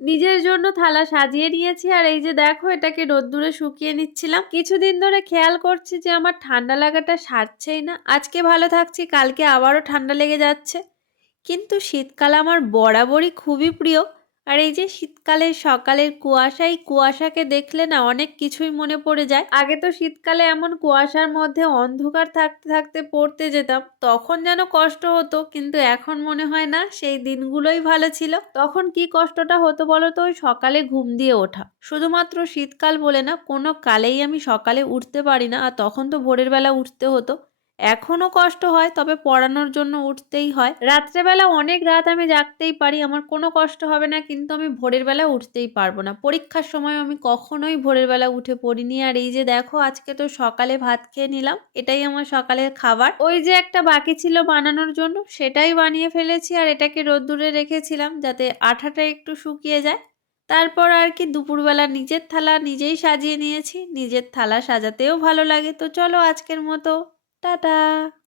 নিজের জন্য থালা সাজিয়ে নিয়েছি আর এই যে দেখো এটাকে রোদ্দুরে শুকিয়ে নিচ্ছিলাম। কিছুদিন ধরে খেয়াল করছি যে আমার ঠান্ডা লাগাটা সারছেই না। আজকে ভালো থাকছি, কালকে আবারও ঠান্ডা লেগে যাচ্ছে। কিন্তু শীতকাল আমার বরাবরই খুবই প্রিয়। আর এই যে শীতকালের সকালের কুয়াশা, এই কুয়াশাকে দেখলে না অনেক কিছুই মনে পড়ে যায়। আগে তো শীতকালে এমন কুয়াশার মধ্যে অন্ধকার থাকতে থাকতে পড়তে যেতাম, তখন যেন কষ্ট হতো, কিন্তু এখন মনে হয় না সেই দিনগুলোই ভালো ছিল। তখন কি কষ্টটা হতো বলো তো, ওই সকালে ঘুম দিয়ে ওঠা। শুধুমাত্র শীতকাল বলে না, কোনো কালেই আমি সকালে উঠতে পারি না, আর তখন তো ভোরের বেলা উঠতে হতো। এখনো কষ্ট হয়, তবে পড়ানোর জন্য উঠতেই হয়। রাত্রেবেলা অনেক রাত আমি জাগতেই পারি, আমার কোনো কষ্ট হবে না, কিন্তু আমি ভোরের বেলা উঠতেই পারবো না। পরীক্ষার সময় আমি কখনোই ভোরের বেলা উঠে পড়িনি। আর এই যে দেখো আজকে তো সকালে ভাত খেয়ে নিলাম, এটাই আমার সকালের খাবার। ওই যে একটা বাকি ছিল বানানোর জন্য, সেটাই বানিয়ে ফেলেছি আর এটাকে রোদ্দুরে রেখেছিলাম যাতে আঠাটা একটু শুকিয়ে যায়। তারপর আর কি দুপুরবেলা নিজের থালা নিজেই সাজিয়ে নিয়েছি। নিজের থালা সাজাতেও ভালো লাগে। তো চলো আজকের মতো টাটা।